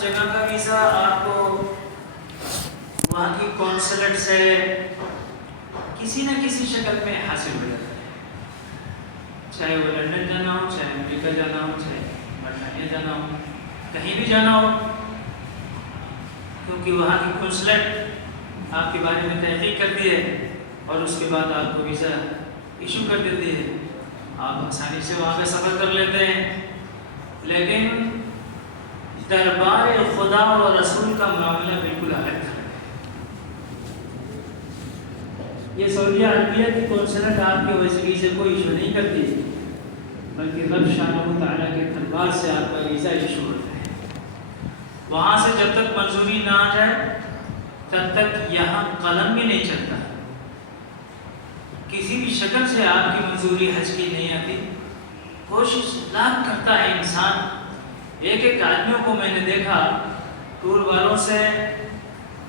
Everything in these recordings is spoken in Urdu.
جگہ کا ویزا آپ کو وہاں کی کونسلیٹ سے کسی نہ کسی شکل میں حاصل ہو جاتا ہے، چاہے وہ لندن جانا ہو، چاہے امریکہ جانا ہو، چاہے برطانیہ جانا ہو، کہیں بھی جانا ہو، کیونکہ وہاں کی کونسلیٹ آپ کے بارے میں تحقیق کرتی ہے اور اس کے بعد آپ کو ویزا ایشو کر دیتی ہے، آپ آسانی سے وہاں پہ سفر کر لیتے ہیں۔ لیکن دربار خدا اور رسول کا معاملہ بالکل الگ ہے۔ یہ سعودیہ عربیہ کی کونسلٹ آپ کے ویزے کو ایشو نہیں کرتی، بلکہ رب شانہ و تعالیٰ کے دربار سے آپ کا ویزا ایشو ہوتا ہے۔ وہاں سے جب تک منظوری نہ آ جائے تب تک یہاں قلم بھی نہیں چلتا، کسی بھی شکل سے آپ کی منظوری حج کی نہیں آتی۔ کوشش لاکھ کرتا ہے انسان، ایک آدمیوں کو میں نے دیکھا ٹور والوں سے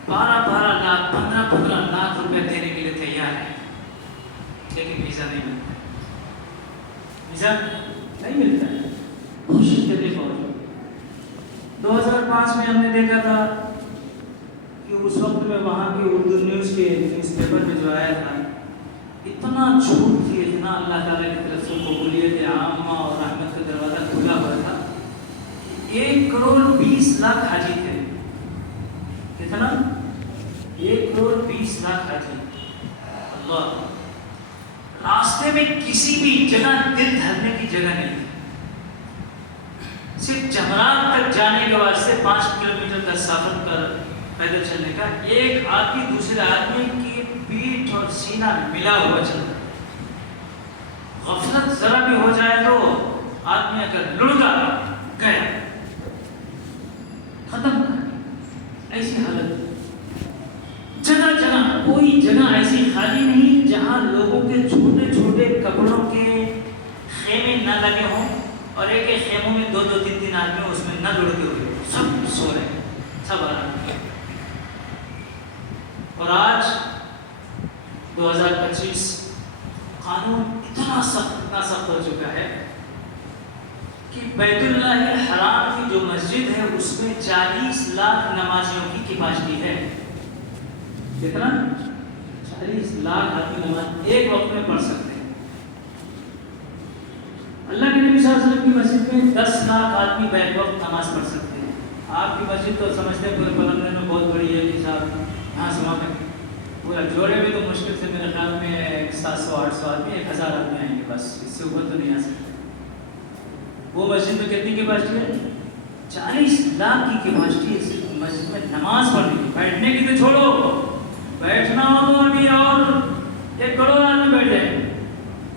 12 لاکھ 15 لاکھ روپے دینے کے لیے تیار ہے، لیکن ویزا نہیں ملتا، ویزا نہیں ملتا ہے۔ کوشش کرنے کو 2005 میں ہم نے دیکھا تھا کہ اس وقت میں وہاں کی اردو نیوز پیپر میں جو آیا تھا، اتنا جھوٹ تھی، اتنا اللہ تعالیٰ کی طرف سے قبولیت عامہ اور رحمت کا دروازہ کھلا ہوا تھا۔ 1,20,00,000 حاجی تھے، کتنا؟ 1,20,00,000 حاجی۔ اللہ، راستے میں کسی بھی جگہ دل دھرنے کی جگہ نہیں تھی، صرف جمرات تک جانے کے واسطے 5 کلومیٹر کا سفر کر پیدل چلنے کا، ایک آدمی دوسرے آدمی کی پیٹھ اور سینہ ملا ہوا چلتا، غفلت ذرا بھی ہو جائے تو آدمی اگر لڑکا گیا ختم، ایسی حالت۔ جگہ جگہ کوئی جگہ ایسی خالی نہیں جہاں لوگوں کے چھوٹے چھوٹے کپڑوں کے خیمے نہ لگے ہوں اور ایک ایک خیموں میں 2 3 آدمی اس میں نہ لڑکے ہوئے، سب سو رہے ہیں، سب آرام کر۔ اور آج 2025 قانون اتنا سخت ہو چکا ہے کہ بیت اللہ الحرام کی جو مسجد ہے اس میں 40 لاکھ نمازیوں کی کیپیسٹی ہے۔ کتنا؟ 40 لاکھ آدمی نماز ایک وقت میں پڑھ سکتے ہیں۔ اللہ کے نبی صلی اللہ علیہ وسلم کی مسجد میں 10 لاکھ آدمی بیک وقت نماز پڑھ سکتے ہیں۔ آپ کی مسجد تو سمجھتے ہیں پورے پلندے میں بہت بڑی ہے کہ صاحب یہاں سما کر پورا جوڑے میں تو مشکل سے میرے خیال میں 700-800 آدمی 1000 آدمی آئیں گے، بس اس سے اوپر تو نہیں آ سکتے۔ وہ مسجد میں کتنی کیپیسٹی ہے؟ 40 لاکھ کی کیپیسٹی ہے صرف مسجد میں نماز پڑھنے کی۔ بیٹھنے کی تو چھوڑو، بیٹھنا ہو تو ابھی اور 1 کروڑ آدمی بیٹھ جائیں،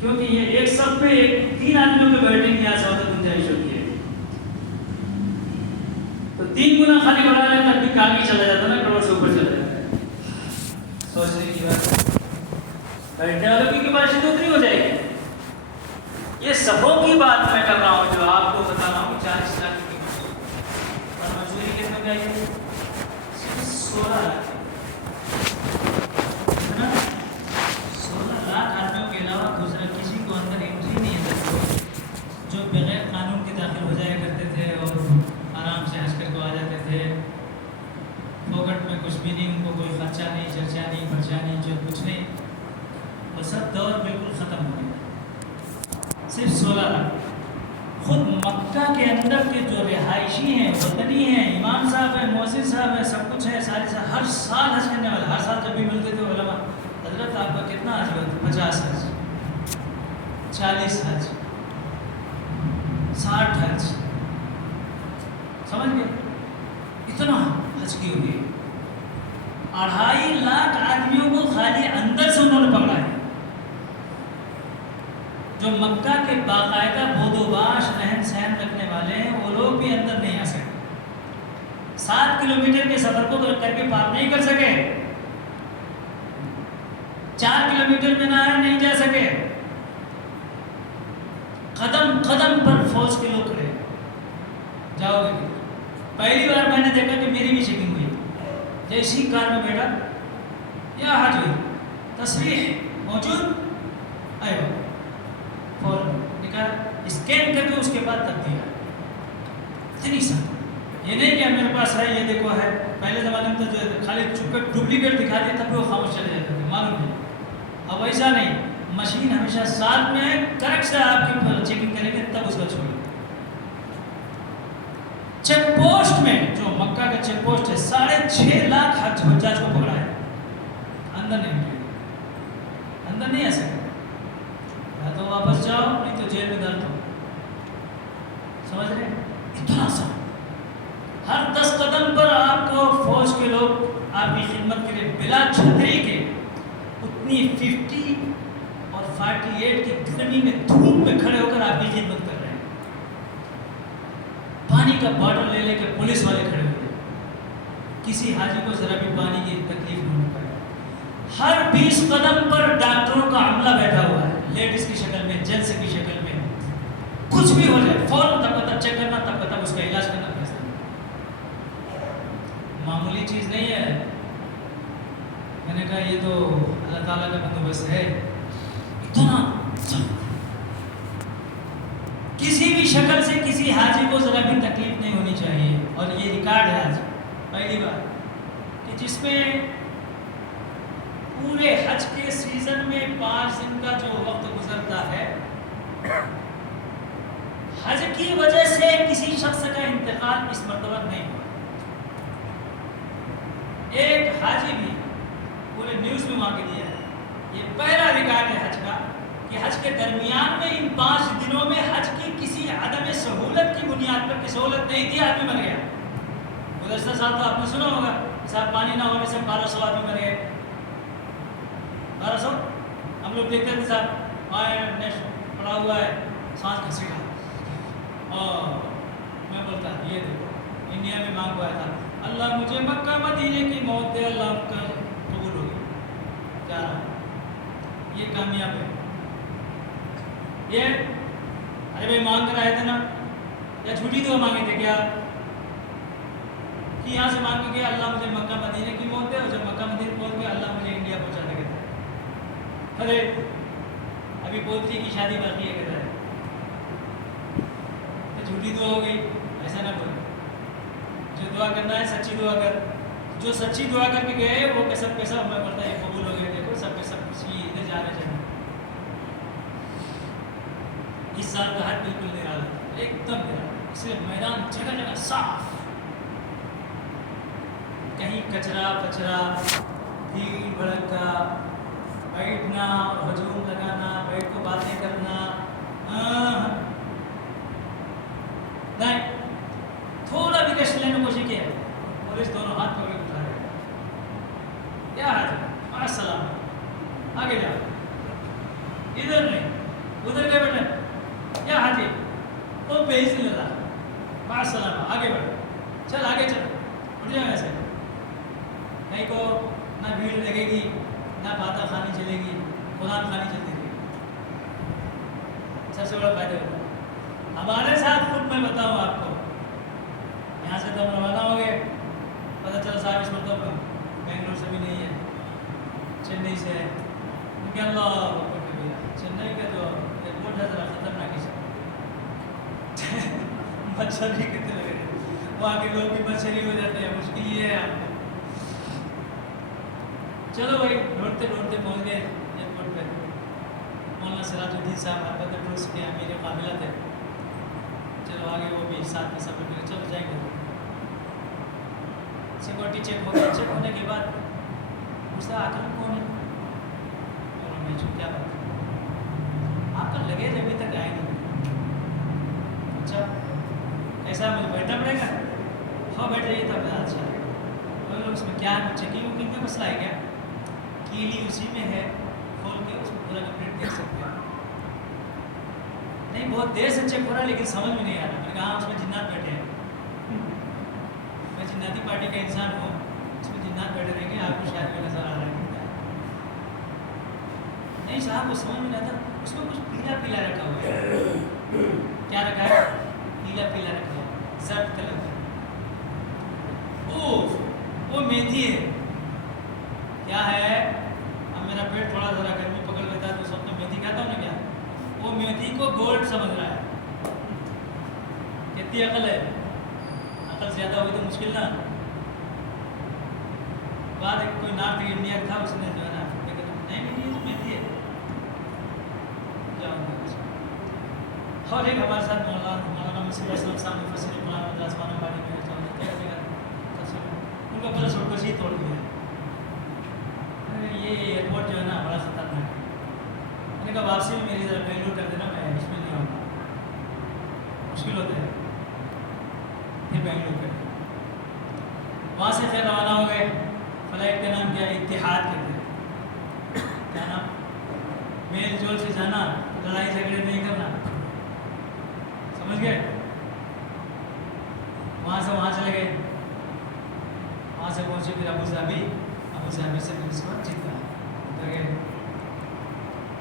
کیونکہ یہ ایک صف پہ 3 آدمیوں کے بیٹھنے کی آسان گنجائش ہوتی ہے، تو 3 گنا خالی بڑھا جائے تب بھی کام ہی چلا جاتا ہے نا، کروڑ سے اوپر چلا جاتا ہے۔ سوچنے کی بات، بیٹھنے والوں کی کیپیسٹی تو اتنی ہو جائے گی۔ یہ صفوں کی بات میں کر رہا ہوں جو آپ کو بتا رہا ہوں، 40 لاکھ کی اور مزدوری کتنے میں آئی ہے؟ 16 لاکھ، 16 لاکھ آدمیوں کے علاوہ دوسرا کسی کو اندر انٹری نہیں ہے، جو بغیر قانون کے داخل ہو جایا کرتے تھے اور آرام سے حج کر کے آ جاتے تھے، پاکٹ میں کچھ بھی نہیں، ان کو کوئی خرچہ نہیں، چرچا نہیں، خرچہ نہیں، جو کچھ نہیں، وہ سب دور بالکل ختم ہو گیا۔ صرف 16 لاکھ۔ خود مکہ کے اندر کے جو رہائشی ہیں، وطنی ہیں، امام صاحب ہیں، محسن صاحب ہیں، سب کچھ ہے، سارے ہر سال حج کرنے والے، ہر سال جب بھی ملتے تھے علماء، حضرت آپ کا کتنا حج ہوا؟ 50 حج، 40 حج، 60 حج، سمجھ گئے؟ اتنا حج کی ہوئی، 2.5 لاکھ آدمیوں کو خالی اندر سے انہوں نے پکڑا ہے، جو مکہ کے باقاعدہ بود و باش رہن سہن رکھنے والے ہیں، وہ لوگ بھی اندر نہیں آ سکے، 7 کلومیٹر کے سفر کو کر کے پار نہیں کر سکے، 4 کلومیٹر میں نہ آئے نہیں جا سکے، قدم قدم پر فوج کے لوگ کھڑے، جاؤ گے؟ پہلی بار میں نے دیکھا کہ میری بھی چیکنگ ہوئی، جیسی کار میں بیٹھا، یا حج ہوئی، تصریح موجود، آئے ہو فوراً نکال، اسکین کر کے اس کے بعد تک دیا، اتنی سخت۔ یہ نہیں کہ میرے پاس ہے یہ دیکھو ہے. پہلے زمانے میں تو جو خالی چپ ڈپلیکیٹ دکھا دیا تب بھی وہ خاموش چلے جاتے تھے, معلوم نہیں. اب ایسا نہیں, مشین ہمیشہ ساتھ میں ہے, کریکٹ سے آپ کی چیکنگ کریں گے تب اس کو چھوڑیں. چیک پوسٹ میں جو مکہ کا چیک پوسٹ ہے 6.5 لاکھ حجاج کو پکڑا ہے, اندر نہیں نکلے, اندر نہیں آ سکتے, یا تو واپس جاؤ نہیں تو جیل میں ڈال دو. سمجھ رہے, اتنا سا ہر 10 قدم پر آپ کو فوج کے لوگ آپ کی خدمت کے لیے بلا چھتری کے اتنی 50 اور 48 کی گرمی میں دھوپ میں کھڑے ہو کر آپ کی خدمت کر رہے ہیں. پانی کا باٹل لے لے کے پولیس والے کھڑے ہوئے, کسی حاجی کو ذرا بھی پانی کی تکلیف نہیں ہو پائے. ہر 20 قدم پر ڈاکٹروں کا عملہ بیٹھا ہوا ہے, لیڈیز کی شکل میں, جینٹس کی شکل میں. کچھ بھی ہو جائے فوراً تب کا تب چیک کرنا, تب کا تب اس کا علاج کرنا. معمولی چیز نہیں ہے. میں نے کہا یہ تو اللہ تعالیٰ کا بندوبست ہے. اتنا کسی بھی شکل سے کسی حاجی کو ذرا بھی تکلیف نہیں ہونی چاہیے. اور یہ ریکارڈ ہے آج پہلی بار کہ جس میں پورے حج کے سیزن میں 5 دن کا جو وقت گزرتا ہے, حج کی وجہ سے کسی شخص کا انتقال اس مرتبہ نہیں ہوا. ایک حاجی بھی پورے نیوز میں وہاں کے دیا ہے. یہ پہلا ریکارڈ ہے حج کا کہ حج کے درمیان میں ان 5 دنوں میں حج کی کسی عدم سہولت کی بنیاد پر, کی سہولت نہیں تھی, آدمی مر گیا. گزشتہ سال تو آپ نے سنا ہوگا صاحب پانی نہ ہونے سے 1200 آدمی مر گئے. 1200 ہم لوگ دیکھتے تھے صاحب پڑا ہوا ہے, سانس کھنسی کا, اور میں بولتا یہ دیکھو انڈیا میں مانگ ہوا تھا اللہ مجھے مکہ مدینے کی موت دے, اللہ کا قبول ہو گئی. کیا رہا یہ کامیاب ہے. یہ ارے بھائی مانگ کر آئے تھے نا, یا جھوٹی دعا مانگے تھے کیا کہ یہاں سے مانگ کے گیا اللہ مجھے مکہ مدینے کی موت دے, اور جب مکہ مدینے پہنچ گیا اللہ مجھے انڈیا پہنچا دے. ارے ابھی پوتری کی شادی باقی ہے کہتا ہے, تو جھوٹی دعا ہو گئی. ایسا نہ بولے, جو دعا کرنا ہے سچی دعا کر. جو سچی دعا کر کے گئے وہ کیسا پیسہ ہمیں پڑتا ہے قبول ہو گئے. دیکھو سب کے سب سیدھے جا رہے جانے. اس سال کا حج بالکل نرالا, ایک دم نرالا. اس لیے میدان جگہ جگہ صاف, کہیں کچرا پچرا, بھیڑ بھڑکا, بیٹھنا ہجوم لگانا, بیٹھ کو باتیں کرنا نہیں. تھوڑا بھی ریسٹ لینے کی کوشش کیا, پولیس دونوں ہاتھ پکڑ کے اٹھا رہے, کیا حاجی السلام آگے جاؤ, ادھر نہیں ادھر گئے بیٹھے, کیا حاجی وہ بے عزتی لگا, السلام آگے بڑھ, چل آگے چل, اٹھ جائیں ایسے. کہیں کو نہ بھیڑ لگے گی, نہ باتیں خانی چلے گی, قرآن خانی چلتی رہے گی. سب سے بڑا فائدہ ہوتا ہے. ہمارے ساتھ خود میں بتاؤں آپ کو, یہاں سے تو ہم روانہ ہو گئے, پتہ چلا صاحب اس مرتبہ بنگلور سے بھی نہیں ہے, چنئی سے ہے. کیونکہ اللہ چنئی کا جو ایئرپورٹ ہے ذرا خطرناک ہے, مچھر بھی کتنے لگے تھے, وہاں کے لوگ بھی مچھری ہو جاتے ہیں. مشکل یہ ہے آپ کو. چلو بھائی ڈھونڈتے ڈھونڈتے پہنچ گئے ایئرپورٹ پہ. مولانا سراج الدین صاحب البتہ ٹروس کے امیر قابلہ تھے. چلو آگے وہ بھی ساتھ میں سفر کرے, چلو جائیں گے. سیکورٹی چیک ہو گیا. چیک ہونے کے بعد پوچھتا اکرم کون ہے, اور میں چپ, کیا بات ہے آپ کا لگیج ابھی تک آئے نہیں. اچھا ایسا مجھے بیٹھنا پڑے گا, ہاں بیٹھ جائیے تب. اچھا اس میں کیا چیکنگ وکنگ کا مسئلہ ہے, کیا کیلی اسی میں ہے, کھول کے اس میں پورا پرنٹ دیکھ سکتے ہیں. نہیں بہت دیر سے چیک ہو رہا ہے لیکن سمجھ میں نہیں آ رہا. میں نے کہا اس میں جنات بیٹھے ہیں, میں جناتی پارٹی کا انسان ہوں, اس میں جنات بیٹھے رہیں گے, آپ کو شاید میں نظر آ رہا ہے. نہیں صاحب وہ سمجھ میں نہیں آتا, اس میں کچھ پیلا پیلا رکھا ہوا ہے. کیا رکھا ہے؟ پیلا پیلا رکھا ہے, زرد کلر کا. اوہ وہ میتھی ہے. کیا ہے, اب میرا پیٹ تھوڑا ذرا گرمی پکڑ لیتا ہے تو سب میں میتھی کھاتا ہوں نا. کیا وہ میتھی کو گولڈ سمجھ رہا ہے. کتنی عقل ہے, عقل زیادہ ہوئی تو مشکل نہ. بعد ایک کوئی نارتھ انڈیا تھا, اس نے جو ہے نا نہیں یہ تو مہندی ہے اور ایک ہمارے ساتھ مولانا مصیر اسلم صاحب مفسر قرآن مدرسہ اسمان آبادی میں ان کا پورا چھوٹ کشی توڑ دیا. یہ ایئرپورٹ جو ہے نا بڑا خطرناک ہے. میں نے کہا واپسی میں میری ذرا بنگلور کر دینا, میں اس میں نہیں آؤں گا, مشکل ہوتا ہے. پھر بنگلور کر دیا, وہاں سے پھر روانہ ہو گئے. فلائٹ کا نام کیا, اتحاد کہتے ہیں. کیا نام, میل جول سے جانا, لڑائی جھگڑے نہیں کرنا, سمجھ گئے. وہاں سے وہاں چلے گئے, وہاں سے پہنچے پھر ابو ظہبی سے پھر اس کو جدہ ادھر گئے.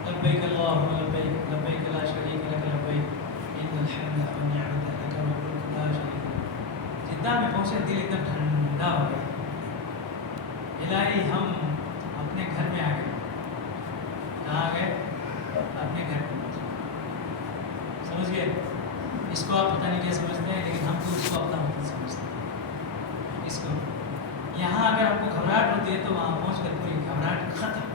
لبیک اللہم لبیک لبیک لا شریک لک لبیک ان الحمد والنعمۃ لک والملک لا شریک لک. جدہ میں پہنچے, دل ایک دم ٹھنڈا ہو گیا. الہی ہم اپنے گھر میں آ گئے. کہاں آ گئے, اپنے گھر میں. سمجھ گئے. اس کو آپ پتہ نہیں کیا سمجھتے ہیں, لیکن ہم تو اس کو اپنا وطن سمجھتے ہیں. اس کو یہاں اگر آپ کو گھبراہٹ ہوتی ہے تو وہاں پہنچ کر پوری گھبراہٹ ختم.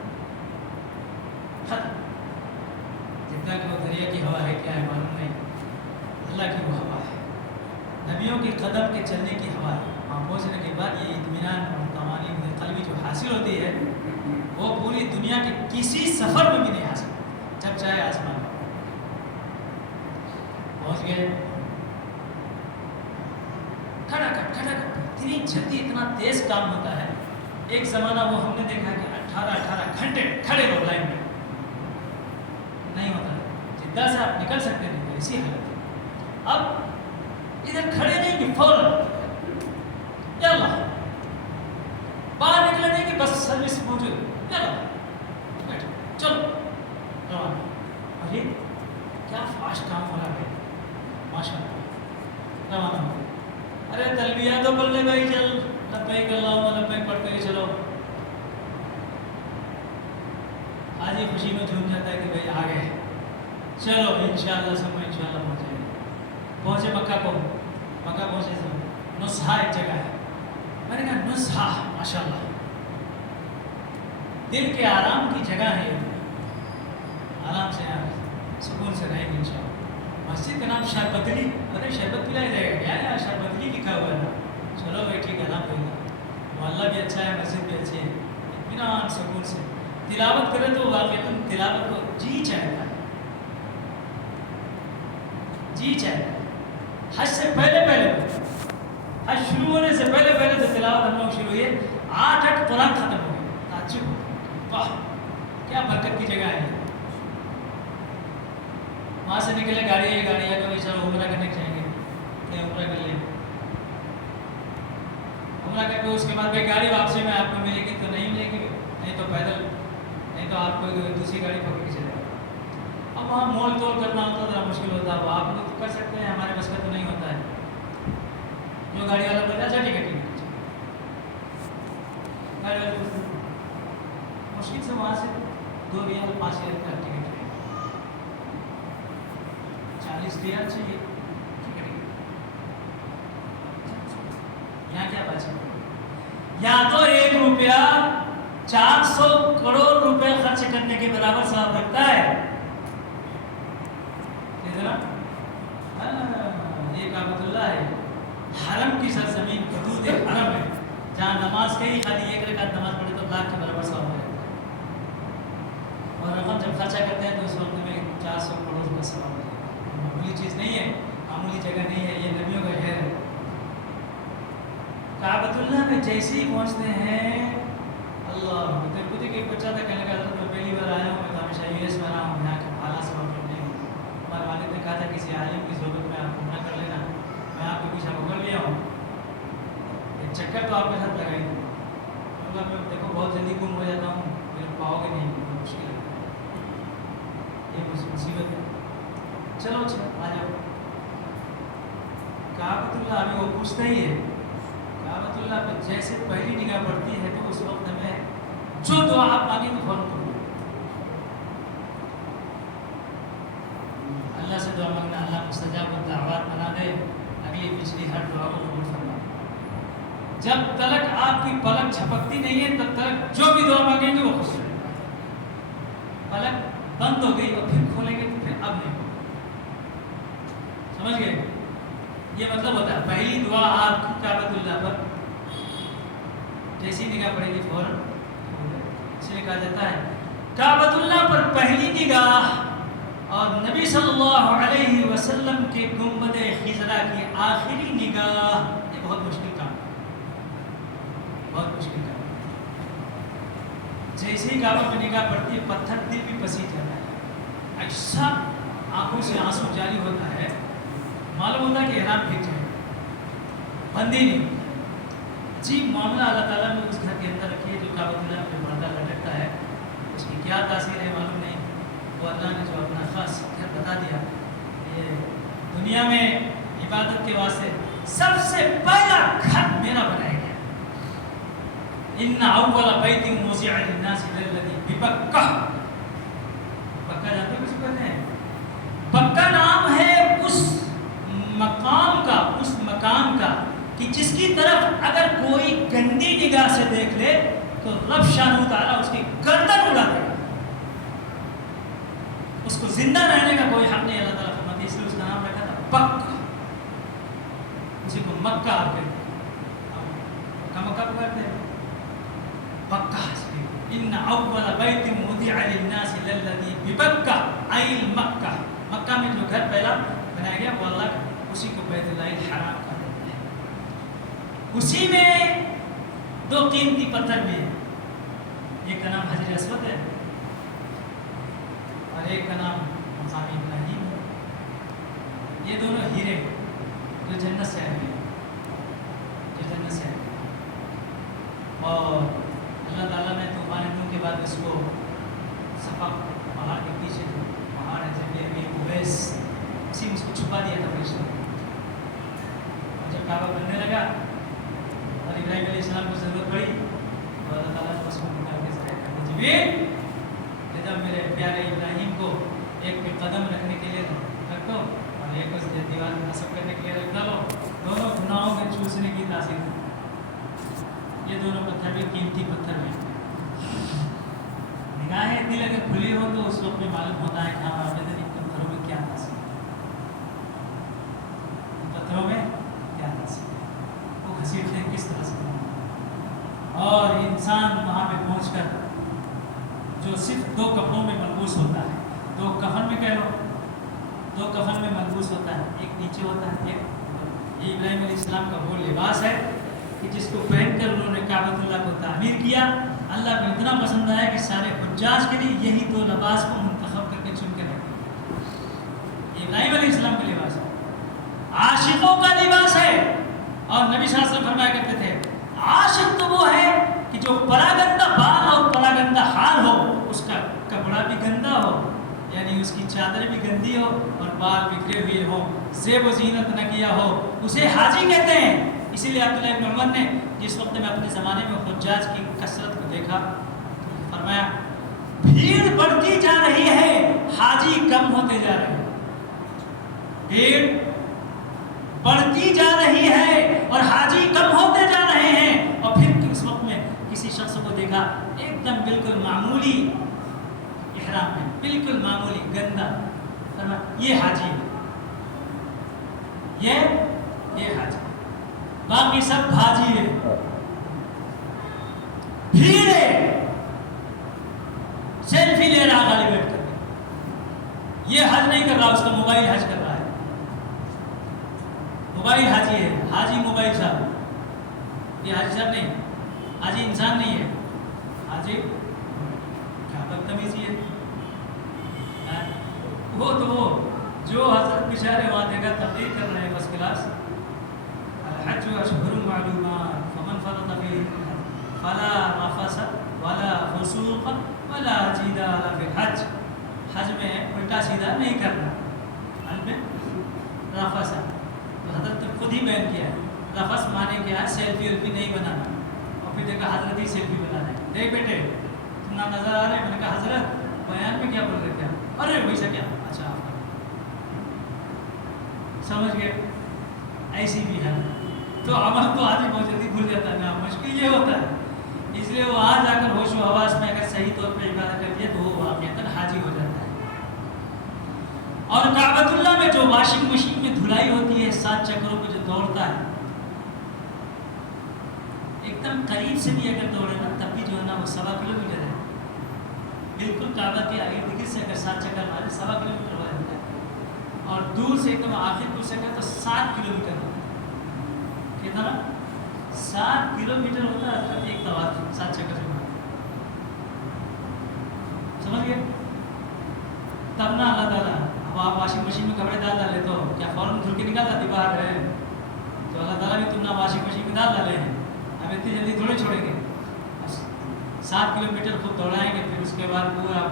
جتنا کہ وہ دریا کی ہوا ہے کیا ہے معلوم نہیں, اللہ کی وہ ہوا ہے, نبیوں کے قدم کے چلنے کی ہوا ہے. وہاں پہنچنے کے بعد یہ اطمینان اور طمانینہ قلبی جو حاصل ہوتی ہے وہ پوری دنیا کے کسی سفر میں بھی نہیں حاصل, جب چاہے آسمان پہنچ گئے. کھڑا کھڑا اتنی جلدی, اتنا تیز کام ہوتا ہے. ایک زمانہ وہ ہم نے دیکھا کہ 18 گھنٹے کھڑے رہو لائن میں, نہیں ہوتا. جدہ سے آپ نکل سکتے نہیں, ایسی حالت ہے. اب ادھر کھڑے نہیں کہ فوراً یا اللہ باہر نکلے نہیں کہ بس سروس موجود, یا اللہ بیٹھو چلو روانہ. ارے کیا فاسٹ کام ہو رہا ہے ماشاء اللہ. روانہ ہو. ارے تلبیہ تو پڑھ لے بھائی, چل لبیک اللہم لبیک پڑھ کے چلو. آج یہ خوشی میں جھوم جاتا ہے کہ بھائی آ گئے, چلو انشاءاللہ سب میں انشاءاللہ پہنچے گے. پہنچے مکہ کو, مکہ پہنچے سب. نصحہ ایک جگہ ہے, میں نے کہا نصحہ ماشاءاللہ دل کے آرام کی جگہ ہے. آرام سے آپ سکون سے رہیں گے انشاءاللہ. مسجد کا نام شربتلی, ارے شربت پلایا جائے گا کیا ہے, شربتلی لکھا ہوا ہے. چلو بھائی ٹھیک ہے, الحمدللہ. محلہ بھی اچھا ہے, مسجد بھی اچھی ہے, اطمینان سکون سے تلاوت کرے تو واقعی تلاوت کو جی چاہتا ہے, جی چاہتا ہے. حج سے پہلے حج شروع ہونے سے پہلے تو تلاوت ہم لوگ شروع ہوئی, 8 قرآن ختم ہو گئے. تعجب, واہ کیا برکت کی جگہ ہے. وہاں سے نکلے گاڑی ہے تو چلو عمرہ کرنے جائیں گے, عمرہ کر لیں. عمرہ کر کے اس کے بعد بھائی گاڑی واپسی میں آپ کو ملے گی تو نہیں ملے گی, نہیں تو پیدل, نہیں تو آپ کو دوسری گاڑی پکڑ کے چلے. اب وہاں مول تول کرنا ہوتا ہے ذرا مشکل ہوتا ہے. وہ آپ لوگ تو کر سکتے ہیں, ہمارے بس کا تو نہیں ہوتا ہے. جو گاڑی والا بولتا ہے ٹھیک ہے گاڑی والا مشکل سے وہاں سے 2 ریال 5 ریال کا ٹکٹ ہے, 40 ریال چاہیے ٹکٹ. یہاں کیا بات ہے, یہاں تو 1 روپیہ 400 کروڑ روپے خرچ کرنے کے برابر ثواب رکھتا ہے. یہ کعبۃ اللہ ہے, حرم کی سرزمین, حدود حرم ہے, جہاں نماز کے ہی خالی 1 رکعت نماز پڑھے تو لاکھ کے برابر ثواب ہے. اور رقم جب خرچہ کرتے ہیں تو اس وقت میں 400 کروڑ کا ثواب ہے. معمولی چیز نہیں ہے, معمولی جگہ نہیں ہے, یہ نبیوں کا شہر ہے. کعبۃ اللہ میں جیسے ہی پہنچتے ہیں, اللہ تربتی کے ایک بچہ تھا, کہنے کا حضرت میں پہلی بار آیا ہوں, میں تو ہمیشہ US میں رہا ہوں, یہاں کے حالات سے واقف نہیں ہوں. ہمارے والد نے کہا تھا کسی عالم کی صحبت میں آپ عمرہ کر لینا, میں آپ کے پیچھے پکڑ لیا ہوں, ایک چکر تو آپ کے ساتھ لگائی دوں. میں دیکھو بہت جلدی گم ہو جاتا ہوں, میرے پاؤ گے نہیں, مشکل ہے, یہ مصیبت ہے. چلو اچھا آ جاؤ. کعبۃ اللہ ابھی وہ پوچھتا ہی ہے, کعبۃ اللہ پہ جیسے پہلی نگاہ پڑتی ہے تو اس وقت ہمیں جو دعا آپ مانگیں تو فوراً کرو. اللہ سے دعا مانگنا, اللہ مستجاب الدعوات بنا دے, اگلی پچھلی ہر دعا کو قبول فرما. جب تک آپ کی پلک جھپکتی نہیں ہے تب تک جو بھی دعا مانگیں گے وہ خوش رہے گا. پلک بند ہو گئی اور پھر کھولیں گے تو پھر اب نہیں ہوگا. سمجھ گئے؟ یہ مطلب ہوتا ہے پہلی دعا آپ کی کعبۃ اللہ پر جیسی نگاہ پڑے گی فوراً، اس لیے کہا جاتا ہے کعبۃ اللہ پر پہلی نگاہ اور نبی صلی اللہ علیہ وسلم کے گنبد خضرا کی آخری نگاہ، یہ بہت مشکل کام ہے، بہت مشکل کام. جیسے ہی کعبہ پہ نگاہ پڑتی ہے پتھر دل بھی پسیج جاتا ہے، ایسا آنکھوں سے آنسو جاری ہوتا ہے، معلوم ہوتا ہے کہ احرام پھر جائے گا، بندی نہیں. جی معاملہ اللہ تعالیٰ نے اس گھر کے اندر رکھی ہے جو کعبۃ اللہ پہ پردہ لٹکتا ہے، اس کی کیا تاثیر ہے معلوم نہیں. وہ اللہ نے جو اپنا خاص گھر بتا دیا. یہ دنیا میں عبادت کے واسطے سب سے پہلا گھر میرا بنایا گیا. ان اول بیت وضع للناس للذی ببکہ، بکہ جانتے ہو کس کو کہتے ہیں؟ بکہ نام ہے اس مقام کا، اس مکان کا کہ جس کی طرف اگر کوئی گندی نگاہ سے دیکھ لے تو رب شانہ تعالیٰ اس کی گردن اڑا دے گا، اس کو زندہ رہنے کا کوئی حق نہیں. اللہ تعالیٰ فرماتے ہیں اس لیے اس کا نام رکھا تھا بکہ، اسی کو مکہ آپ کہتے ہیں، مکہ پکارتے ہیں بکہ. ان اول بیت وضع للناس للذی ببکہ ای مکہ، مکہ میں جو گھر پہلا بنایا گیا وہ اللہ کا، اسی کو بیت اللہ الحرام کہا جاتا ہے. اسی میں دو قیمتی پتھر بھی ہیں، ایک کا نام حجر اسود ہے اور ایک کا نام مقام ابراہیم ہے. یہ دونوں ہیرے جو جنت سے آئے ہیں، جو جنت سے آئے ہیں. اور اللہ تعالیٰ نے طوفان نوح کے بعد اس کو صفا پہاڑ کے پیچھے جو پہاڑ ہے جبل اویس، اسی میں اس کو چھپا دیا تھا فرشتوں نے. اور جب کعبہ بننے لگا اور ابراہیم علیہ السلام کو ضرورت پڑی تو اللہ تعالیٰ نے اس کو نکال کے ضائع کر دیا. جبریل جب میرے پیارے ابراہیم کو ایک پہ قدم رکھنے کے لیے رکھ دو اور ایک اس دیوار میں نصب کرنے کے لیے رکھ ڈالو، دونوں گناہوں میں چوسنے کی تاثیر ہے. یہ دونوں پتھر بھی قیمتی پتھر ہیں. نگاہیں دل اگر کھلی ہو تو اس وقت میں معلوم ہوتا ہے کہ ہاں آبدن ان پتھروں میں کیا تاثیر ہے، ان پتھروں میں کیا تاثیر ہے، وہ گھسیٹتے کس طرح سے. اور انسان وہاں پہ پہنچ کر جو صرف دو کپڑوں میں ملبوس ہوتا ہے، دو کفن میں کہہ لو، دو کفن میں ملبوس ہوتا ہے، ایک نیچے ہوتا ہے ایک. یہ ابراہیم علیہ السلام کا وہ لباس ہے کہ جس کو پہن کر انہوں نے کعبۃ اللہ کو تعمیر کیا. اللہ کو اتنا پسند آیا کہ سارے حجاج کے لیے یہی دو لباس کو منتخب کر کے چن کے رکھا. یہ ابراہیم علیہ السلام کا لباس ہے، عاشقوں کا لباس ہے. اور نبی صلی اللہ علیہ وسلم فرمایا کرتے تھے عاشق تو وہ ہے کہ جو پراگندہ بال اور پراگندہ حال ہو، اس کا کپڑا بھی گندا ہو، یعنی اس کی چادر بھی گندی ہو اور بال بکھرے ہوئے ہو، زیب و زینت نہ کیا ہو، اسے حاجی کہتے ہیں. اسی لیے عبداللہ ابن عمر نے جس وقت میں اپنے زمانے میں حجاج کی کثرت کو دیکھا فرمایا بھیڑ بڑھتی جا رہی ہے، حاجی کم ہوتے جا رہے ہیں. بھیڑ بڑھتی جا رہی ہے اور حاجی کم ہوتے جا رہے ہیں. اور پھر اس وقت میں کسی شخص کو دیکھا ایک دم بالکل معمولی احرام میں، بالکل معمولی گندا، فرمایا یہ حاجی ہے، یہ حاجی، باقی سب بھاجی ہے، بھیڑ ہے. سیلفی لے رہا گالی بیٹھ کر، یہ حج نہیں کر رہا، اس کا موبائل حج کر رہا ہے. موبائل حاجی ہے، حاجی موبائل صاحب. یہ حاجی صاحب نہیں، حاجی انسان نہیں ہے، حاجی کیا بدتمیزی ہے. وہ تو وہ جو حضرت بشارے وہاں دیکھا تقریر کر رہے ہیں فرسٹ کلاس، الحج اشہر معلومات فمن فرض فیہ فلا رفث ولا فسوق ولا جدال فی الحج. حج میں الٹا سیدھا نہیں کرنا، حج میں رفث ہے تو حضرت نے خود ہی بیان کیا ہے. رفث مانے کیا ہے؟ سیلفی ولفی نہیں بنانا. اور پھر دیکھا حضرت ہی سیلفی بنا رہے ہیں. دیکھ بیٹے تم نہ نظر آ رہے ہیں. میں نے کہا حضرت بیان میں کیا بول رہے تھے آپ؟ ارے ویسا کیا؟ اچھا آپ سمجھ گئے. ایسی بھی ہے تو عمل تو آدمی بہت جلدی بھول جاتا ہے. واشنگ مشین میں دھلائی ہوتی ہے 7 چکروں پہ جو دوڑتا ہے، ایک دم قریب سے بھی اگر دوڑے نا تب بھی جو ہے نا وہ 1.25 کلومیٹر ہے، بالکل کعبہ کے آگے دگر سے اگر 7 چکر مارے 1.25 کلومیٹر ہو جاتا ہے، اور دور سے ایک دم آخر دور سے اگر تو 7 کلومیٹر ہوتا ہے، کتنا 7 کلومیٹر ہوتا ہے حضرت ایک طواف 7 چکر سے مارے، سمجھ گئے؟ تب نا اللہ تعالیٰ، اب آپ واشنگ مشین میں کپڑے ڈال ڈالے تو کیا فوراً دھل کے نکال جاتی باہر ہے؟ تو اللہ تعالیٰ بھی تم نہ واشنگ مشین میں ڈال ڈالے ہیں، ہم اتنی جلدی تھوڑے چھوڑیں گے، 7 کلومیٹر خود دوڑائیں گے، پھر اس کے بعد پورا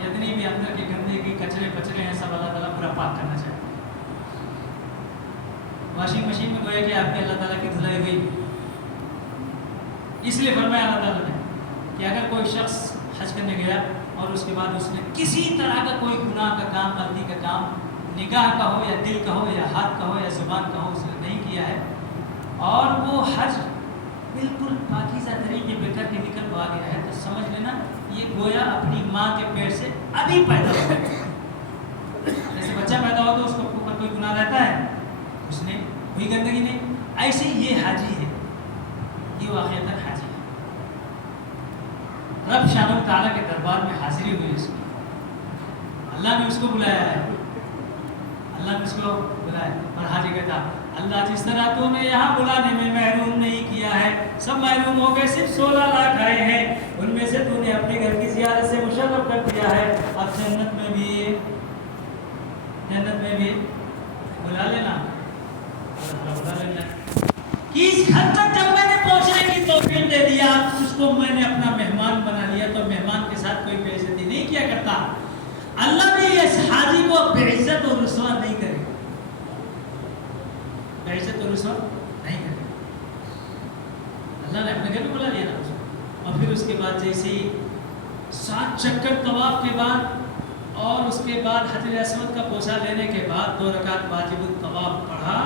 جتنی بھی اندر کی گندگی کچرے پچرے ہیں سب اللہ تعالیٰ پورا پاک کرنا چاہتے ہیں۔ واشنگ مشین میں گویا کہ آپ کی اللہ تعالیٰ کی دھلائی ہوئی، اس لیے فرمایا اللہ تعالیٰ نے کہ اگر کوئی شخص حج کرنے گیا اور اس کے بعد اس نے کسی طرح کا کوئی گناہ کا کام، غلطی کا کام، نگاہ کا ہو یا دل کا ہو یا ہاتھ کا ہو یا زبان کا ہو، اس نے نہیں کیا ہے اور وہ حج بالکل پاکیزہ طریقے پہ کر کے نکل پا گیا ہے، تو سمجھ لینا یہ گویا اپنی ماں کے پیٹ سے ابھی پیدا ہو گیا۔ جیسے بچہ پیدا ہو تو اس کو اوپر کوئی گناہ رہتا ہے، اس نے کوئی گندگی نہیں، ایسے یہ حاجی ہے، یہ واقعتاً حاجی ہے، رب شانہ تعالیٰ کے دربار میں حاضری ہوئی اس کی، اللہ نے اس کو بلایا ہے، اللہ نے اس کو بلایا، اور حاجی کہتا اللہ جس طرح تو نے یہاں بلانے میں محروم نہیں کیا ہے، سب محروم ہو گئے، صرف 16 لاکھ آئے ہیں، ان میں سے تو نے اپنے گھر کی زیارت سے مشرف کر دیا ہے، اب جنت میں بھی بلا لینا، بلا لینا، کس حد تک جب میں نے پہنچنے کی توفیق دے دیا اس کو میں نے اپنا مہمان بنا لیا، تو مہمان کے ساتھ کوئی بے عزتی نہیں کیا کرتا، اللہ بھی اس حاجی کو بے عزت اور رسوا نہیں کرے، بے عزت اور رسوا نہیں کرے، اللہ نے اپنے گھر میں بلا لیا نا اس کو، اور پھر اس کے بعد جیسے ہی 7 چکر طواف کے بعد اور اس کے بعد حجر اسود کا بوسہ لینے کے بعد 2 رکعت واجب الطواف پڑھا،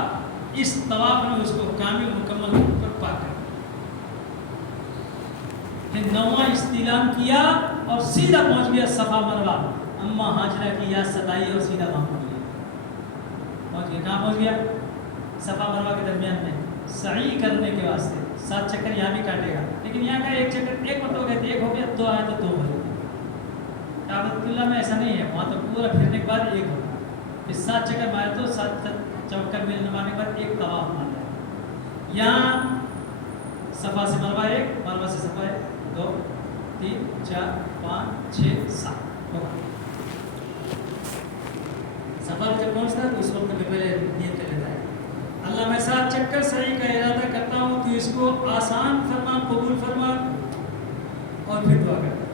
اس طواف نے اس کو کامل مکمل پر پاک کر پھر 9واں استلام کیا اور سیدھا پہنچ گیا صفا مروہ، اما ہاجرہ کی یاد ستائی اور سیدھا وہاں پہنچ گیا، کہاں پہنچ گیا؟ صفا مروہ کے درمیان میں سعی کرنے کے واسطے 7 چکر یہاں بھی کاٹے گا، لیکن یہاں کا ایک چکر ایک مرتبہ کہتے ایک ہو گیا، 2 آئے تو 2 ہو جائے، کعبۃ اللہ میں ایسا نہیں ہے، وہاں تو پورا پھرنے کے بعد ایک ہوگا، پھر 7 چکر مارے تو 7 چوکر میں نمانے کے بعد ایک طواف مارتا ہے، یہاں صفا سے مروہ 1، مروہ سے صفا 1، 2 3 4 5 6 7 ہوگا، صفا جب پہنچتا ہے تو اس وقت میں پہلے نیت کر لیتا ہے اللہ میں 7 چکر سعی کا ارادہ کرتا ہوں تو اس کو آسان فرما، قبول فرما، اور پھر دعا کرتا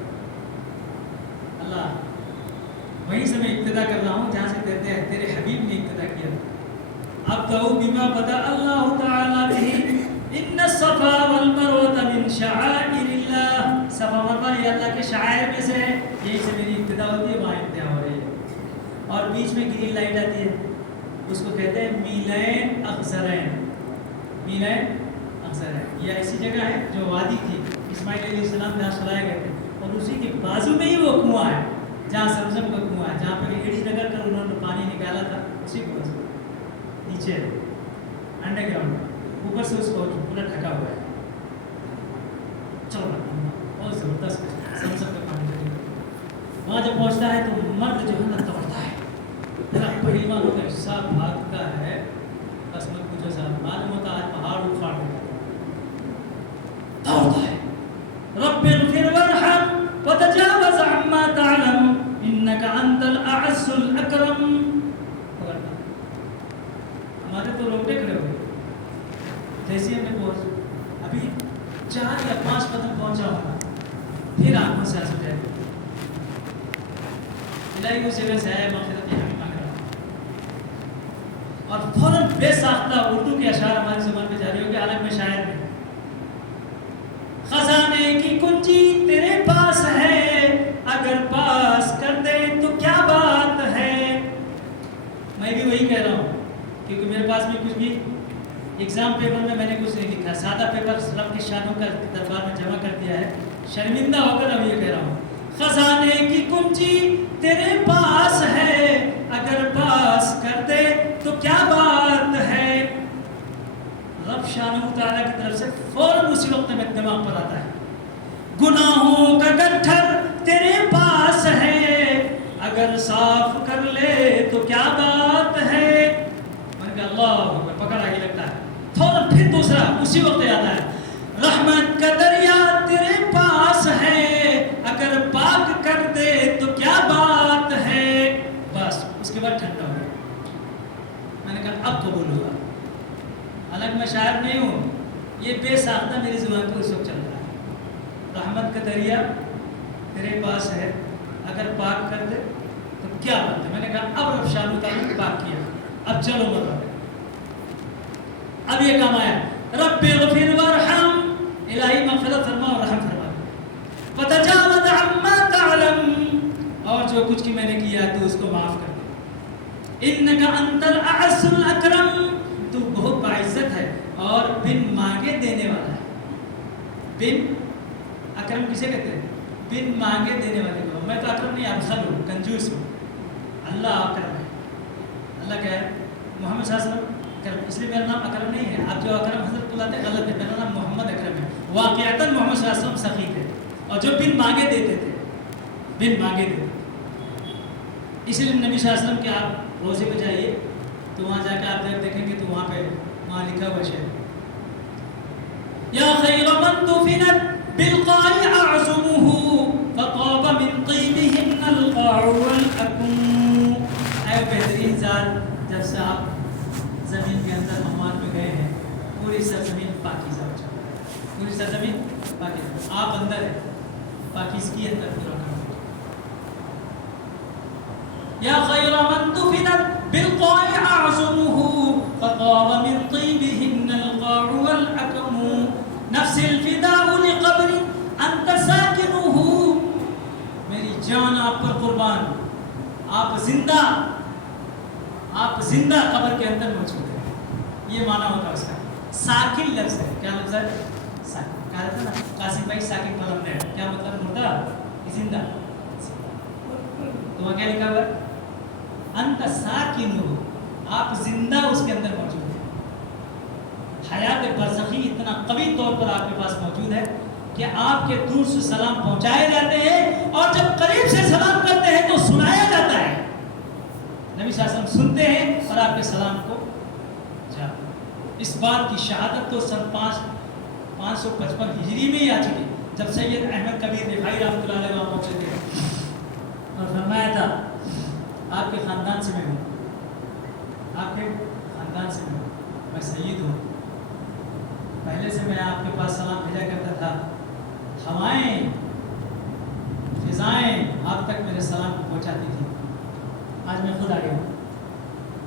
اللہ وہیں سے میں ابتدا کر رہا ہوں جہاں سے کہتے ہیں تیرے حبیب نے ابتدا کیا، ابدأ بما بدأ اللہ تعالی به ان الصفا والمروہ من شعائر اللہ، صفا مروہ یہ اللہ کے شعائر میں سے ہے، یہی سے میری ابتدا ہوتی ہے، وہاں انتہا ہو رہی ہے، اور بیچ میں گرین لائٹ آتی ہے، اس کو کہتے ہیں میلین اخضرین، میلین اخضرین، یہ ایسی جگہ ہے جو وادی تھی، اسماعیل علیہ السلام جہاں سلائے گئے تھے، اور اسی کے بازو میں ہی وہ کنواں ہے جہاں زمزم کا کنواں ہے، جہاں پہ ایڑی لگا کر انہوں نے پانی نکالا تھا، اسی کو بازو نیچے انڈر گراؤنڈ، اوپر سے اس کو پورا ڈھکا ہوا ہے، چلو بہت زبردست زمزم کا پانی، وہاں جب پہنچتا ہے تو مرد جو ہے نا دوڑتا ہے، میرا پہلوان ہوتا ہے، سب بھاگتا ہے، بس مت پوچھو صاحب، معلوم ہوتا ہے پہاڑ اکھاڑ دیتا ہے، دوڑتا ہے، رب اغفر وارحم وتجاوز عما تعلم انك انت الاعز الاکرم، ہمارے تو روٹے کھڑے ہو گئے، جیسے ہم نے پہنچ ابھی 4 یا 5 قدم پہنچا ہوگا، پھر آنکھوں سے آنسو جائے، الہی اس جگہ سے آیا مغفرت ہمیں مانگ رہا، اور فوراً بے ساختہ اردو کے اشعار ہماری زبان میں جاری ہو گئے، عالم میں شاعر میں خزانے کی کنجی تیرے پاس ہے، اگر پاس کر دے تو کیا بات ہے، میں بھی وہی کہہ رہا ہوں کیونکہ میرے پاس بھی کچھ بھی ایگزام پیپر میں نے کچھ نہیں لکھا، سادہ پیپر رب کی شانوں کا دربار میں جمع کر دیا ہے، شرمندہ ہو کر اب یہ کہہ رہا ہوں خزانے کی کنجی تیرے پاس ہے، اگر پاس کر دے تو کیا بات ہے. رب شانہ تعالیٰ کی طرف سے فوراً اسی وقت میں دماغ پر آتا ہے گناہوں کا گٹھر تیرے پاس ہے اگر صاف کر لے تو کیا بات ہے. میں نے کہا اللہ پکڑ آگے لگتا ہے. فوراً پھر دوسرا اسی وقت یاد آیا رحمت کا دریا تیرے پاس ہے اگر پاک کر دے تو کیا بات ہے. بس اس کے بعد ٹھنڈا ہو گیا. میں نے کہا اب قبول ہوا. حالانکہ میں شاعر نہیں ہوں, یہ بے ساختہ میری زبان پر اس وقت چل رہا ہے. رحمت کا دریا تیرے پاس ہے اگر پاک کر دے تو کیا بات ہے. میں نے کہا اب رب شانہ تعالیٰ نے پاک کیا, اب چلو مطلب اب یہ کام آیا رب اغفر وارحم, الہی مغفرت فرما اور رحم فرما. فتجاوز عما تعلم, اور جو کچھ کی میں نے کیا تو اس کو معاف کر دے. انک انت الاعز الاکرم, تو بہت باعزت ہے اور بن مانگے دینے والا ہے. بن اکرم کسے کہتے ہیں؟ بن مانگے دینے والے کو. میں تو اکرم نہیں, ابخل ہوں, کنجوس ہوں. اللہ اکرم ہے. اللہ کیا ہے؟ محمد صلی اللہ علیہ وسلم اکرم, اس لیے میرا نام اکرم نہیں ہے. آپ جو اکرم حضرت بلاتے ہیں غلط ہے, میرا نام محمد اکرم ہے. واقعتاً محمد صلی اللہ علیہ وسلم سخی تھے اور جو بن مانگے دیتے تھے, بن مانگے دیتے. اسی لیے نبی صلی اللہ علیہ وسلم کے آپ روزے پہ جائیے تو وہاں جا کے آپ دیکھیں گے تو وہاں پہ وہاں لکھا ہوا شعر یا خیر من دفنت بالقاع اعظمه فطاب من طيبهن القاع والاكم. اے بہترین ذات, جب سے آپ زمین کے اندر ممات میں گئے ہیں پوری سرزمین پاکیزہ ہو چکی ہے. پوری سرزمین پاکیزہ, آپ اندر ہیں, پاکیزگی اندر پورا کام. یا خیر من دفنت بالقاع اعظمه فطاب من طيبهن القاع والاكم نفس الفداء لقبر انت ساکنه. میری جان آپ پر قربان, آپ زندہ قبر کے اندر موجود ہیں. یہ معنی ہوتا ہے اس کا. ساکن لفظ ہے. کیا لفظ ہے؟ ساکن. کہا تھا نا قاسم بھائی ساکن قلم ہے, کیا مطلب مردہ زندہ. تو وہاں کیا لکھا ہوا ہے؟ انت ساکنه, آپ زندہ اس کے اندر موجود ہیں. حیات برزخی اتنا قوی طور پر آپ کے پاس موجود ہے کہ آپ کے دور سے سلام پہنچائے جاتے ہیں اور جب قریب سے سلام کرتے ہیں تو سنایا جاتا ہے. نبی صلی اللہ علیہ وسلم سنتے ہیں اور آپ کے سلام کو جاتے ہیں. اس بات کی شہادت تو سن 555 ہجری میں ہی آ چکی, جب سید احمد کبیر رفاعی رحمۃ اللہ علیہ وہاں پہنچے تھے اور فرمایا تھا آپ کے خاندان سے میں ہوں, آپ کے خاندان سے میں ہوں, میں سید ہوں. پہلے سے میں آپ کے پاس سلام بھیجا کرتا تھا. ہوائیں فضائیں آپ تک میرے سلام کو پہنچاتی تھی. آج میں خود آ گیا ہوں,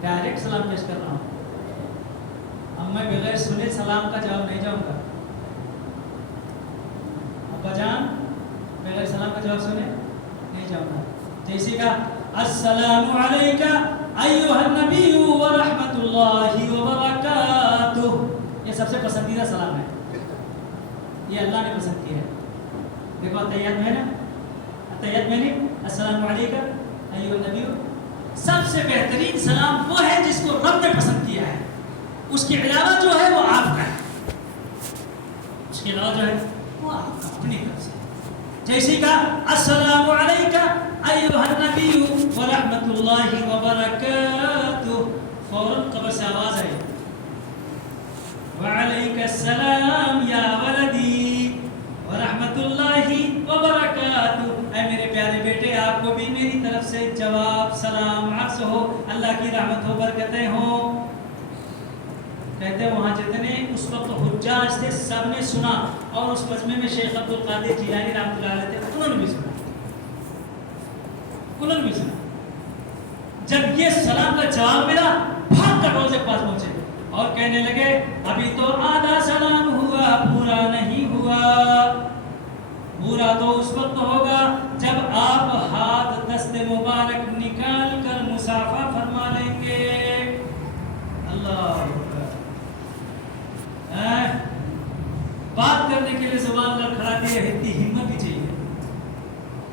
ڈائریکٹ سلام پیش کر رہا ہوں. اب میں بغیر سنے سلام کا جواب نہیں جاؤں گا. ابا جان بغیر سلام کا جواب سنے نہیں جاؤں گا. جیسے کہ السلام علیکہ ایھا النبی ورحمۃ اللہ وبرکاتہ, یہ سب سے پسندیدہ سلام ہے, یہ اللہ نے پسند کیا ہے. دیکھو تحیات میں ہے نا, تحیات میں نہیں, السلام علیکہ ایھا النبی. سب سے بہترین سلام وہ ہے جس کو رب نے پسند کیا ہے. اس کے علاوہ جو ہے وہ آپ کا ہے, اس کے علاوہ جو ہے وہ آپ کا اپنی طرف سے. جیسے کہ السلام علیکہ ایھا النبی ورحمۃ اللہ وبرکاتہ, فوراً قبر سے آواز آئی وعلیک السلام یا ولدی ورحمۃ اللہ وبرکاتہ. اے میرے پیارے بیٹے, آپ کو بھی میری طرف سے جواب سلام عرض ہو, اللہ کی رحمت ہو, برکتیں ہوں. کہتے ہیں وہاں جتنے اس وقت حجاج تھے سب نے سنا, اور اس مجمع میں شیخ عبد القادر جیلانی رحمۃ اللہ علیہ تھے, انہوں نے بھی سنا, انہوں نے بھی سنا. جب یہ سلام کا جواب ملا بھاگ کر روزے کے پاس پہنچے اور کہنے لگے ابھی تو آدھا سلام ہوا, پورا نہیں ہوا. پورا تو اس وقت ہوگا جب آپ ہاتھ دست مبارک نکال کر مصافحہ فرما لیں گے. اللہ بات کرنے کے لیے زبان لڑکھڑاتی ہے, اتنی ہمت بھی چاہیے.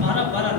12-12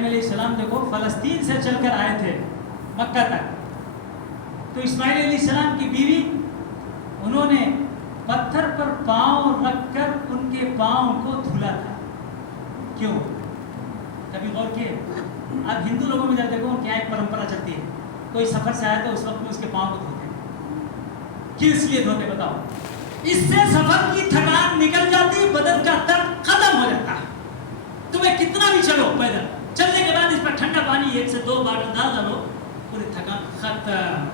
ابراہیم علیہ السلام دیکھو فلسطین سے چل کر آئے تھے مکہ تک، تو اسماعیل علیہ السلام کی بیوی انہوں نے پتھر پر پاؤں رکھ کر ان کے پاؤں کو دھلا تھا. کیوں؟ کبھی غور کیے؟ اب ہندو لوگوں میں جب دیکھو ان کے یہاں ایک پرمپرا چلتی ہے، کوئی سفر سے آیا تو اس وقت میں اس کے پاؤں کو دھوتے ہیں. کس لیے دھوتے بتاؤ؟ اس سے سفر کی تھکان نکل جاتی، بدن کا درد ختم ہو جاتا ہے. تمہیں کتنا بھی چلو پیدل، چلنے کے بعد اس پر ٹھنڈا پانی 1 سے 2 باٹل ڈال ڈالو، پوری تھکان ختم.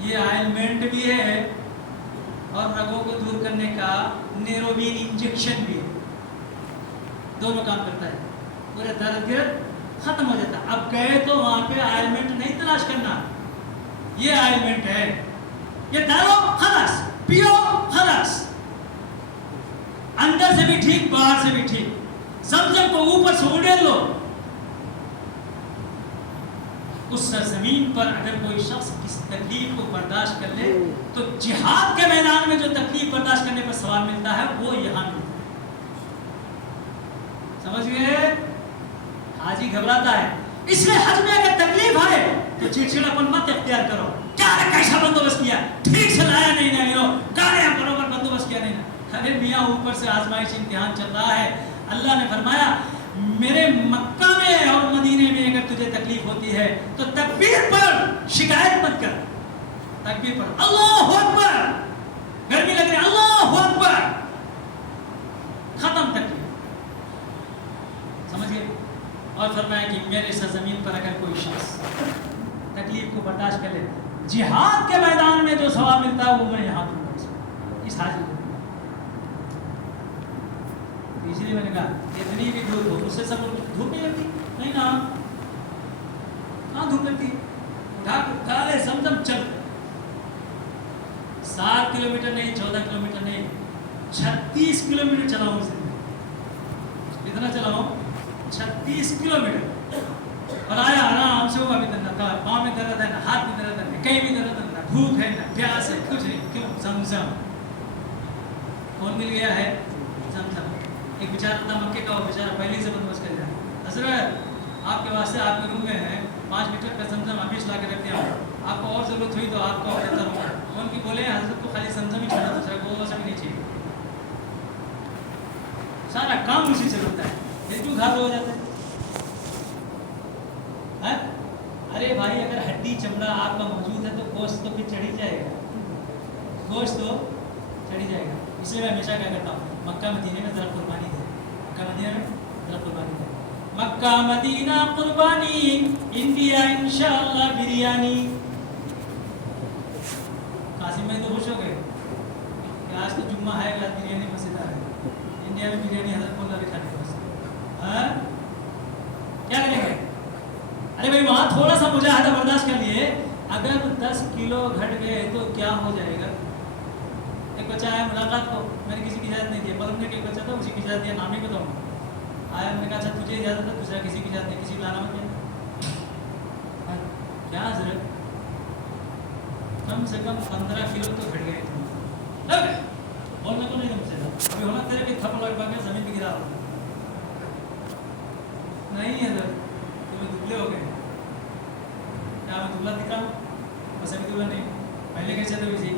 یہ آئلمنٹ بھی ہے اور رگوں کو دور کرنے کا نیروبین انجیکشن بھی ہے، دونوں کام کرتا ہے. پورے درد گرد ختم ہو جاتا. اب گئے تو وہاں پہ آئلمنٹ نہیں تلاش کرنا، یہ آئلمنٹ ہے، یہ ڈالو خلاص، پیو خلاص، اندر سے بھی ٹھیک باہر سے بھی ٹھیک. زمزم کو اوپر سے اڑیل لو. اس سرزمین پر اگر کوئی شخص کس تکلیف کو برداشت کر لے تو جہاد کے میدان میں جو تکلیف برداشت کرنے پر ثواب ملتا ہے وہ یہاں ملتا ہے. سمجھ گئے؟ حاجی گھبراتا ہے، اس لیے حج میں اگر تکلیف آئے تو چڑچڑاپن مت اختیار کرو. کیا کیسا بندوبست کیا، ٹھیک سے لایا نہیں نا، گاڑیاں برابر بندوبست کیا نہیں نا. ارے میاں اوپر سے آزمائش امتحان چل رہا ہے. اللہ نے فرمایا میرے مکہ میں اور مدینے میں اگر تجھے تکلیف ہوتی ہے تو تکبیر پڑھ، شکایت مت کر. تکبیر پڑھ، اللہ اکبر. گرمی لگ رہی ہے، اللہ اکبر، ختم تکلیف. سمجھئے؟ اور فرمایا کہ میرے سرزمین پر اگر کوئی شخص تکلیف کو برداشت کر لے، جہاد کے میدان میں جو ثواب ملتا ہے وہ میں یہاں دوں گا اس حاجی کو. اس لیے میں نے کہا اتنی بھی دھوپ ہو، اس سے سب دھوپ نہیں لگتی نہیں نا، کہاں دھوپ لگتی؟ اٹھا لے زمزم چل. 7 کلومیٹر نہیں، 14 کلومیٹر نہیں، 36 کلومیٹر چلاؤں اس دن. اتنا چلاؤں 36 کلومیٹر اور آیا آرام سے. ہوا بھی درد تھا، پاؤں میں درد ہے، نہ ہاتھ میں درد ہے، نہ کہیں بھی درد ہے، نہ بھوک ہے، نہ پیاس ہے، کچھ نہیں. کیوں؟ زمزم. کون مل گیا ہے؟ زمزم. ایک بیچارہ تھا مکے کا، وہ بیچارہ پہلے سے بندوبست کر جائے، حضرت آپ کے واسطے آپ کے روم میں ہے 5 لیٹر کا زمزم ہمیشہ لا کے رکھ دیا ہوں، آپ کو اور ضرورت ہوئی تو آپ کو بہتر ہوگا. ان کی بولے حضرت کو خالی زمزم ہی چھوڑا، دوسرا کو سب نہیں چاہیے. سارا کام اسی سے ہوتا ہے. یہ کیوں گھر ہو جاتا ہے؟ ارے بھائی اگر ہڈی چمڑا آپ کا موجود ہے تو گوشت تو پھر چڑھ ہی جائے گا، گوشت تو چڑھ ہی جائے گا. اس لیے میں ہمیشہ کیا کرتا ہوں، مکہ مدینے میں ذرا قربانی دے، مکہ مدینہ میں ذرا قربانی دے. مکہ مدینہ قربانی، انڈیا انشاءاللہ بریانی. قاسم بھائی تو خوش ہو گئے کہ آج تو جمعہ ہے، آج بریانی مسجد ہے. انڈیا میں بریانی حضرت مولا علی خان کے پاس. کیا کریں گے؟ ارے بھائی وہاں تھوڑا سا مجاہدہ برداشت کر لیے، اگر 10 کلو گھٹ گئے تو کیا ہو جائے گا؟ ایک بچہ آیا ملاقات کو، میں نے کسی کی اجازت نہیں دی، بغل میں ایک بچہ تھا اسی کی اجازت دیا، نام نہیں بتاؤں. آیا میں نے کہا اچھا تجھے اجازت ہے، دوسرا کسی کی اجازت نہیں، کسی کو لانا مت کیا؟ کیا حضرت؟ کم سے کم 15 کلو تو گھٹ گئے تھے. بولنا تو نہیں تم سے، ابھی ہونا تیرے کہ تھپڑ لگ پا زمین پہ گرا ہو. نہیں حضرت تمہیں دبلے ہو گئے. کیا میں دبلا دکھا ہوں؟ بس ابھی دبلا نہیں، پہلے کیسے تھے اسی.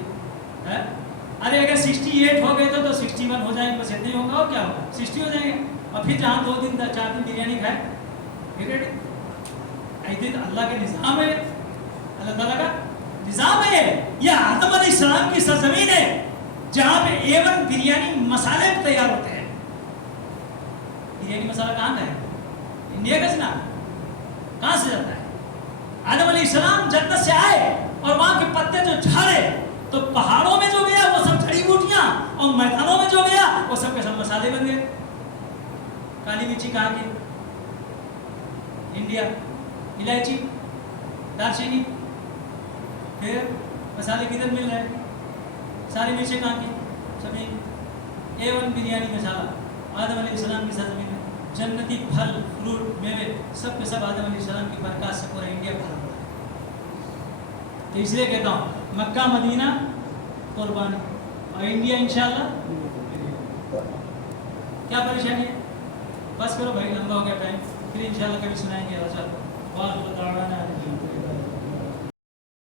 ارے اگر 68 ہو گئے تو 61 ہو جائیں گے، بس اتنے ہوگا اور کیا ہوگا، 60 ہو جائیں گے. اور پھر جہاں 2 دن 4 دن بریانی کھائے پھر ایسے اللہ کے نظام ہے، اللہ تعالیٰ کا نظام ہے. یہ آدم علیہ السلام کی سرزمین ہے جہاں پہ A1 بریانی مسالے تیار ہوتے ہیں. بریانی مسالہ کہاں کا ہے؟ انڈیا کا جناب. کہاں سے جاتا ہے؟ آدم علیہ السلام جنت سے آئے اور وہاں کے پتے جو جھاڑے تو پہاڑوں میں جو گیا وہ سب جڑی بوٹیاں، اور میدانوں میں جو گیا وہ سب کے سب مسالے بن گئے. کالی مرچی کہاں کی؟ انڈیا. الائچی، دارچینی، پھر مسالے کدھر مل رہے ہیں؟ ساری مرچیں کہاں کی؟ سبھی. A1 بریانی مسالہ آدم علیہ السلام کی سرزمین میں. جنتی پھل فروٹ میوے سب کے سب آدم علیہ السلام کی برکات سے پورا انڈیا بھرا ہوا ہے. تو اس لیے کہتا ہوں مکہ مدینہ قربانی اور انڈیا انشاءاللہ. کیا پریشانی ہے؟ بس کرو بھائی، لمبا ہو گیا ٹائم، پھر انشاءاللہ کبھی سنائیں گے. اچھا، واخر دعوانا الحمدللہ.